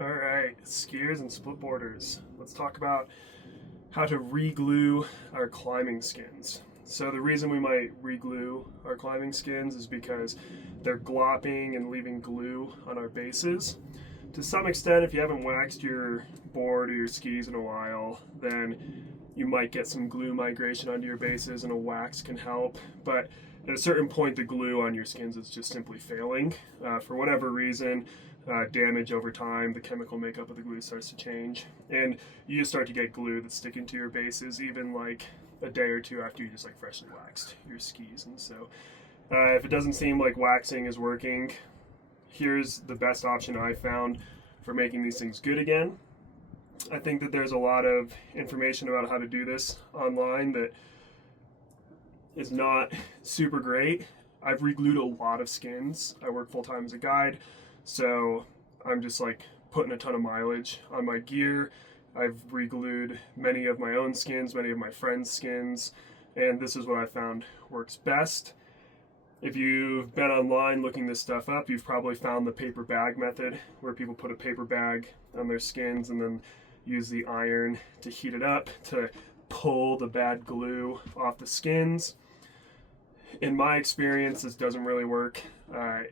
All right, skiers and splitboarders. Let's talk about how to re-glue our climbing skins. So the reason we might re-glue our climbing skins is because they're glopping and leaving glue on our bases. To some extent, if you haven't waxed your board or your skis in a while, then you might get some glue migration onto your bases and a wax can help. But at a certain point, the glue on your skins is just simply failing. For whatever reason, damage over time, the chemical makeup of the glue starts to change, and you just start to get glue that's sticking to your bases even like a day or two after you just like freshly waxed your skis. And so if it doesn't seem like waxing is working, here's the best option I found for making these things good again. I think that there's a lot of information about how to do this online that is not super great. I've re-glued a lot of skins. I work full-time as a guide, so I'm just like putting a ton of mileage on my gear. I've re-glued many of my own skins, many of my friends' skins, and this is what I found works best. If you've been online looking this stuff up, you've probably found the paper bag method, where people put a paper bag on their skins and then use the iron to heat it up to pull the bad glue off the skins. In my experience, this doesn't really work.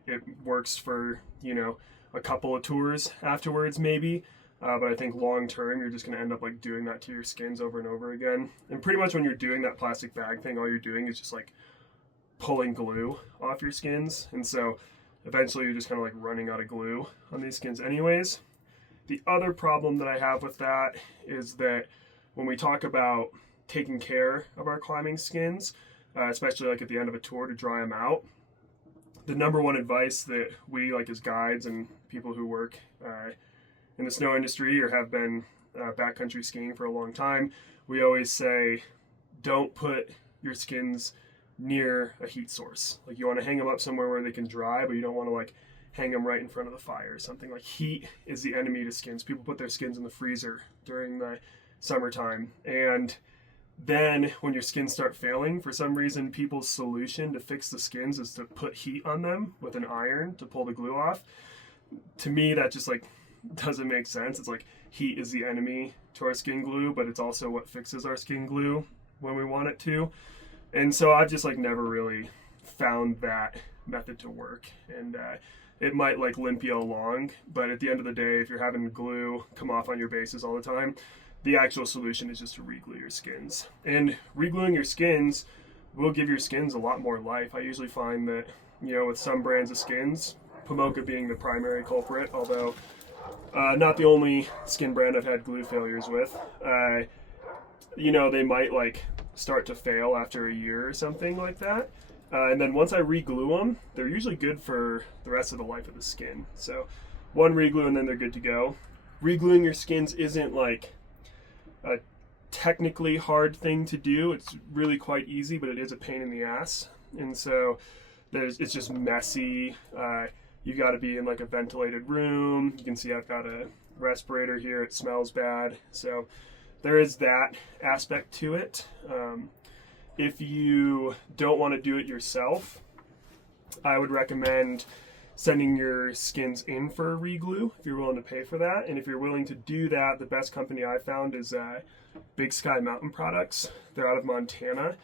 It works for, a couple of tours afterwards maybe, but I think long term you're just going to end up like doing that to your skins over and over again. And pretty much when you're doing that plastic bag thing, all you're doing is just like pulling glue off your skins, and so eventually you're just kind of like running out of glue on these skins anyways. The other problem that I have with that is that when we talk about taking care of our climbing skins, especially like at the end of a tour to dry them out, the number one advice that we like as guides and people who work in the snow industry or have been backcountry skiing for a long time, we always say don't put your skins near a heat source. Like, you want to hang them up somewhere where they can dry, but you don't want to like hang them right in front of the fire or something. Like, heat is the enemy to skins. People put their skins in the freezer during the summertime, and then when your skins start failing, for some reason people's solution to fix the skins is to put heat on them with an iron to pull the glue off. To me, that just like doesn't make sense. It's like heat is the enemy to our skin glue, but it's also what fixes our skin glue when we want it to. And so I've just like never really found that method to work, and it might like limp you along, but at the end of the day, if you're having glue come off on your bases all the time, the actual solution is just to re-glue your skins. And re-gluing your skins will give your skins a lot more life. I usually find that, with some brands of skins, Pomoka being the primary culprit, although not the only skin brand I've had glue failures with, they might like start to fail after a year or something like that. And then once I re-glue them, they're usually good for the rest of the life of the skin. So one re-glue and then they're good to go. Re-gluing your skins isn't like a technically hard thing to do. It's really quite easy, but it is a pain in the ass. And so it's just messy. You've got to be in like a ventilated room. You can see I've got a respirator here. It smells bad. So there is that aspect to it. If you don't want to do it yourself, I would recommend sending your skins in for a re-glue if you're willing to pay for that. And if you're willing to do that, the best company I found is Big Sky Mountain Products. They're out of Montana,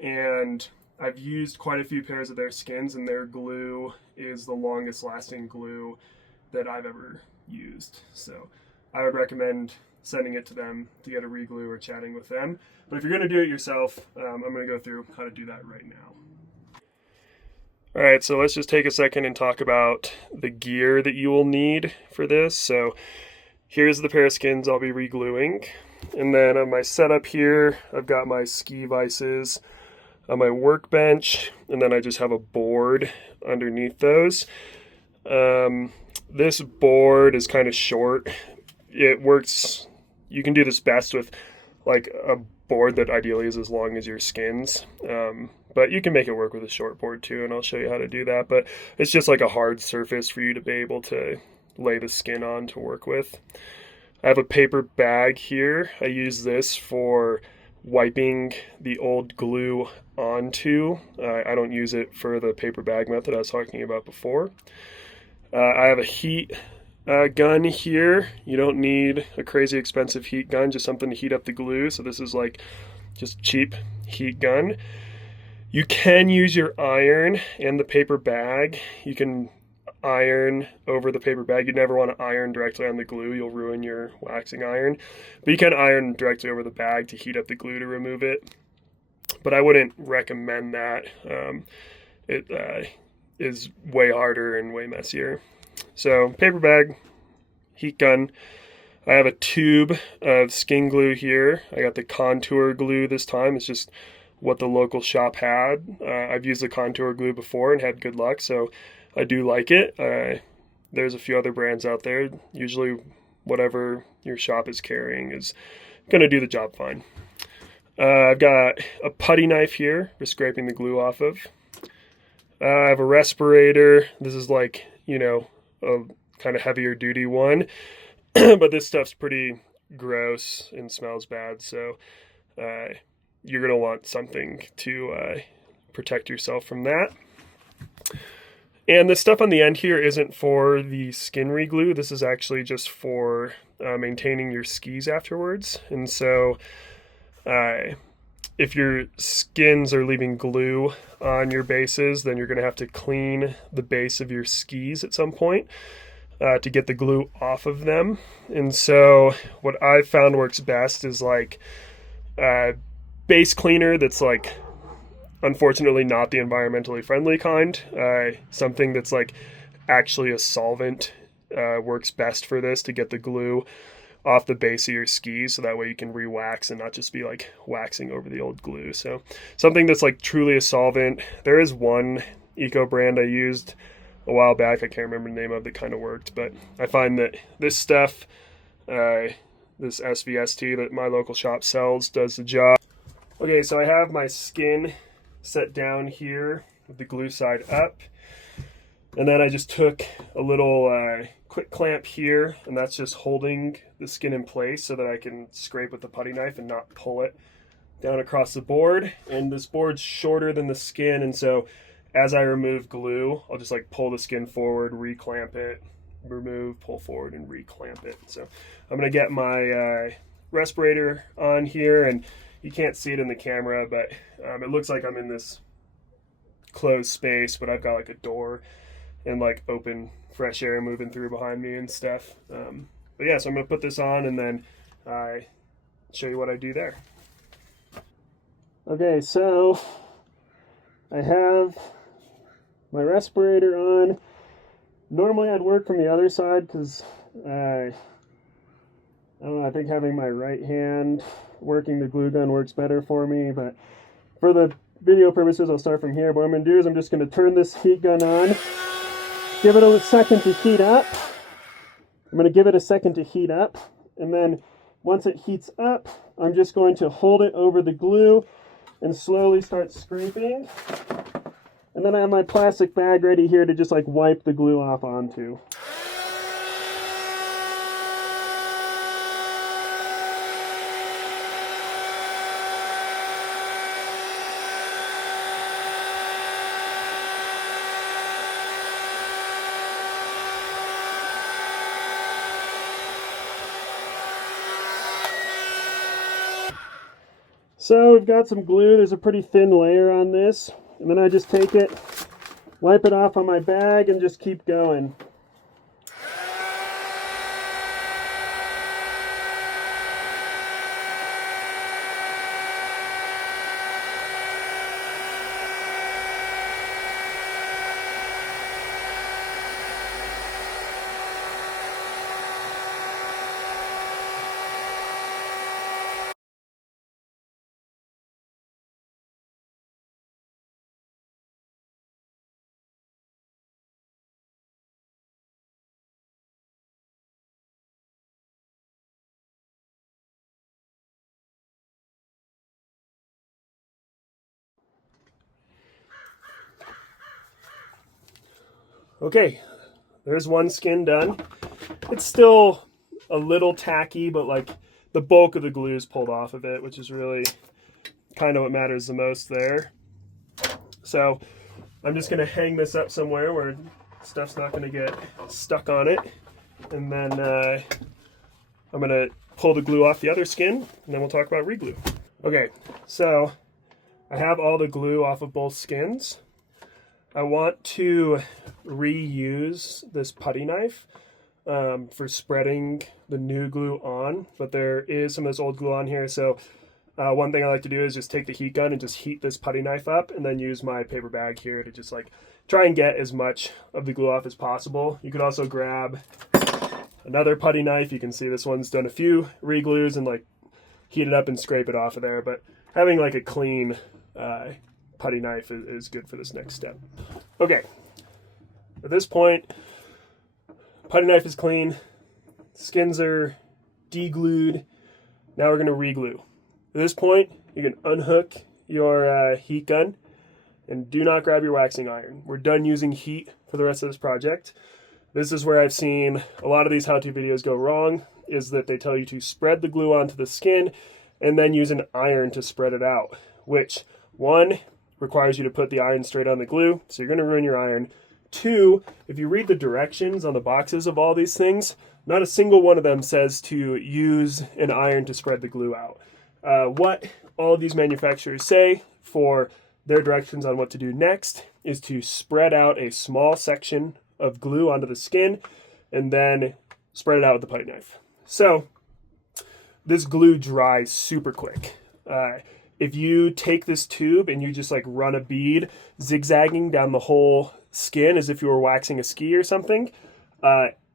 and I've used quite a few pairs of their skins, and their glue is the longest lasting glue that I've ever used. So I would recommend sending it to them to get a re-glue or chatting with them. But if you're going to do it yourself, I'm going to go through how to do that right now. All right, so let's just take a second and talk about the gear that you will need for this. So here's the pair of skins I'll be re-gluing. And then on my setup here, I've got my ski vices on my workbench, and then I just have a board underneath those. This board is kind of short. It works, you can do this best with like a board that ideally is as long as your skins. But you can make it work with a short board too, and I'll show you how to do that. But it's just like a hard surface for you to be able to lay the skin on to work with. I have a paper bag here. I use this for wiping the old glue onto. I don't use it for the paper bag method I was talking about before. I have a heat gun here. You don't need a crazy expensive heat gun, just something to heat up the glue. So this is like just cheap heat gun. You can use your iron and the paper bag. You can iron over the paper bag. You never want to iron directly on the glue. You'll ruin your waxing iron. But you can iron directly over the bag to heat up the glue to remove it. But I wouldn't recommend that. It is way harder and way messier. So paper bag, heat gun. I have a tube of skin glue here. I got the contour glue this time. It's just what the local shop had. I've used the contour glue before and had good luck, so I do like it. There's a few other brands out there. Usually whatever your shop is carrying is going to do the job fine. I've got a putty knife here for scraping the glue off of. I have a respirator. This is like, you know, a kind of heavier duty one, but this stuff's pretty gross and smells bad, so you're going to want something to protect yourself from that. And the stuff on the end here isn't for the skin reglue. This is actually just for maintaining your skis afterwards. And so if your skins are leaving glue on your bases, then you're going to have to clean the base of your skis at some point to get the glue off of them. And so what I've found works best is like base cleaner that's like unfortunately not the environmentally friendly kind. Something that's like actually a solvent works best for this to get the glue off the base of your skis, so that way you can re-wax and not just be like waxing over the old glue. So something that's like truly a solvent. There is one eco brand I used a while back, I can't remember the name of it, kind of worked, but I find that this stuff, this SVST that my local shop sells, does the job. Okay, so I have my skin set down here with the glue side up, and then I just took a little quick clamp here, and that's just holding the skin in place so that I can scrape with the putty knife and not pull it down across the board. And this board's shorter than the skin, and so as I remove glue, I'll just like pull the skin forward, reclamp it, remove, pull forward, and reclamp it. So I'm gonna get my respirator on here, and you can't see it in the camera, but it looks like I'm in this closed space, but I've got like a door and like open fresh air moving through behind me and stuff. But yeah, so I'm gonna put this on and then show you what I do there. Okay, so I have my respirator on. Normally I'd work from the other side because I don't know, I think having my right hand working the glue gun works better for me, but for the video purposes I'll start from here. What I'm going to do is I'm just going to turn this heat gun on, give it a second to heat up. I'm going to give it a second to heat up, and then once it heats up, I'm just going to hold it over the glue and slowly start scraping. And then I have my plastic bag ready here to just like wipe the glue off onto. So we've got some glue. There's a pretty thin layer on this. And then I just take it, wipe it off on my bag, and just keep going. Okay, there's one skin done. It's still a little tacky, but like the bulk of the glue is pulled off of it, which is really kind of what matters the most there. So I'm just going to hang this up somewhere where stuff's not going to get stuck on it. and then I'm going to pull the glue off the other skin, and then we'll talk about reglue. Okay, so I have all the glue off of both skins. I want to reuse this putty knife for spreading the new glue on, but there is some of this old glue on here, so one thing I like to do is just take the heat gun and just heat this putty knife up, and then use my paper bag here to just like try and get as much of the glue off as possible. You could also grab another putty knife. You can see this one's done a few re-glues and like heat it up and scrape it off of there, but having like a clean putty knife is good for this next step. Okay, at this point, putty knife is clean, skins are deglued. Now we're going to re-glue. At this point, you can unhook your heat gun and do not grab your waxing iron. We're done using heat for the rest of this project. This is where I've seen a lot of these how-to videos go wrong, is that they tell you to spread the glue onto the skin and then use an iron to spread it out, which, one, requires you to put the iron straight on the glue, so you're going to ruin your iron. Two, if you read the directions on the boxes of all these things, not a single one of them says to use an iron to spread the glue out. What all of these manufacturers say for their directions on what to do next is to spread out a small section of glue onto the skin and then spread it out with the putty knife. So this glue dries super quick. If you take this tube and you just like run a bead zigzagging down the whole skin as if you were waxing a ski or something,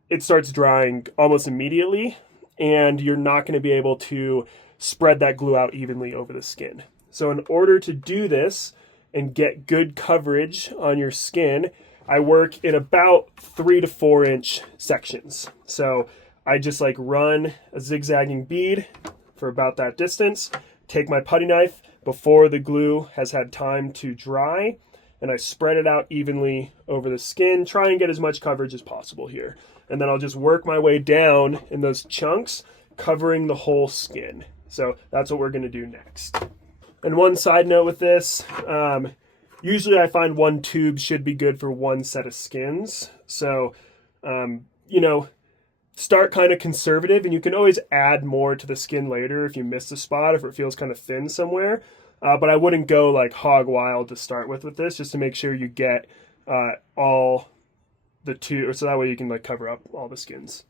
it starts drying almost immediately, and you're not going to be able to spread that glue out evenly over the skin. So in order to do this and get good coverage on your skin, I work in about 3 to 4 inch sections. So I just like run a zigzagging bead for about that distance, take my putty knife before the glue has had time to dry, and I spread it out evenly over the skin, try and get as much coverage as possible here. And then I'll just work my way down in those chunks, covering the whole skin. So that's what we're going to do next. And one side note with this, usually I find one tube should be good for one set of skins. So, you know, start kind of conservative, and you can always add more to the skin later if you miss a spot, if it feels kind of thin somewhere. But I wouldn't go like hog wild to start with this, just to make sure you get all the tube, so that way you can like cover up all the skins.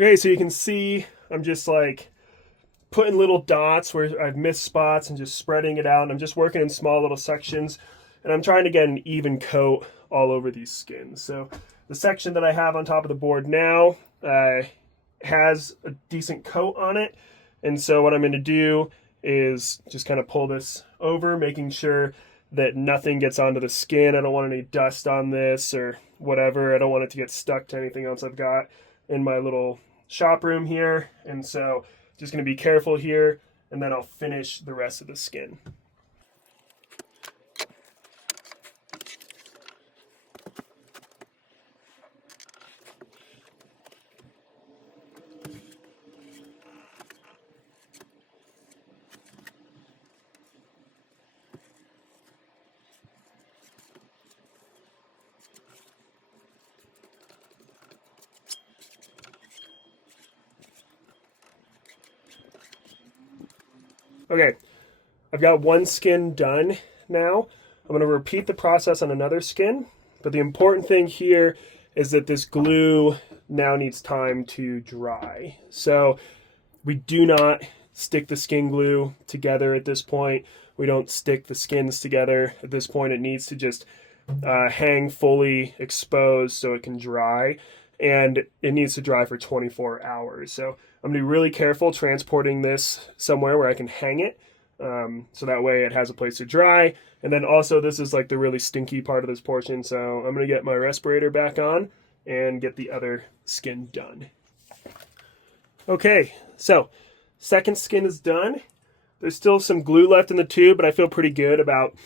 Okay, so you can see I'm just like putting little dots where I've missed spots and just spreading it out. And I'm just working in small little sections, and I'm trying to get an even coat all over these skins. So the section that I have on top of the board now has a decent coat on it. And so what I'm going to do is just kind of pull this over, making sure that nothing gets onto the skin. I don't want any dust on this or whatever. I don't want it to get stuck to anything else I've got in my little shop room here. And so just going to be careful here, and then I'll finish the rest of the skin. Okay, I've got one skin done now. I'm going to repeat the process on another skin, but the important thing here is that this glue now needs time to dry. So we do not stick the skin glue together at this point. We don't stick the skins together at this point. It needs to just hang fully exposed so it can dry, and it needs to dry for 24 hours. So I'm going to be really careful transporting this somewhere where I can hang it, so that way it has a place to dry. And then also, this is like the really stinky part of this portion, so I'm going to get my respirator back on and get the other skin done. Okay, so second skin is done. There's still some glue left in the tube, but I feel pretty good about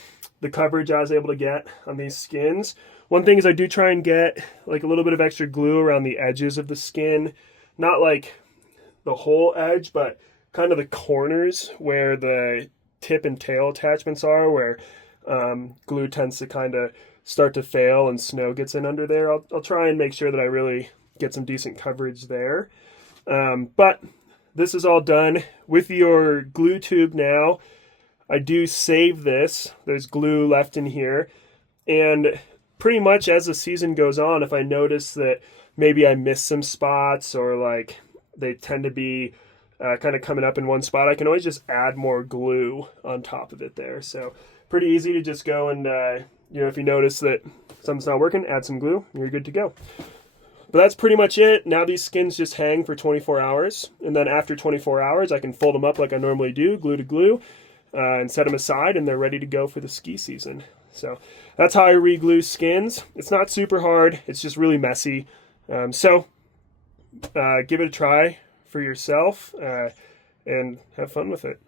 the coverage I was able to get on these skins. One thing is I do try and get like a little bit of extra glue around the edges of the skin. Not like the whole edge, but kind of the corners where the tip and tail attachments are, where glue tends to kind of start to fail and snow gets in under there. I'll try and make sure that I really get some decent coverage there. But this is all done. With your glue tube now, I do save this. There's glue left in here. And pretty much as the season goes on, if I notice that maybe I miss some spots or like they tend to be kind of coming up in one spot, I can always just add more glue on top of it there. So pretty easy to just go and, if you notice that something's not working, add some glue, and you're good to go. But that's pretty much it. Now these skins just hang for 24 hours. And then after 24 hours, I can fold them up like I normally do, glue to glue, and set them aside, and they're ready to go for the ski season. So that's how I re-glue skins. It's not super hard. It's just really messy. So give it a try for yourself and have fun with it.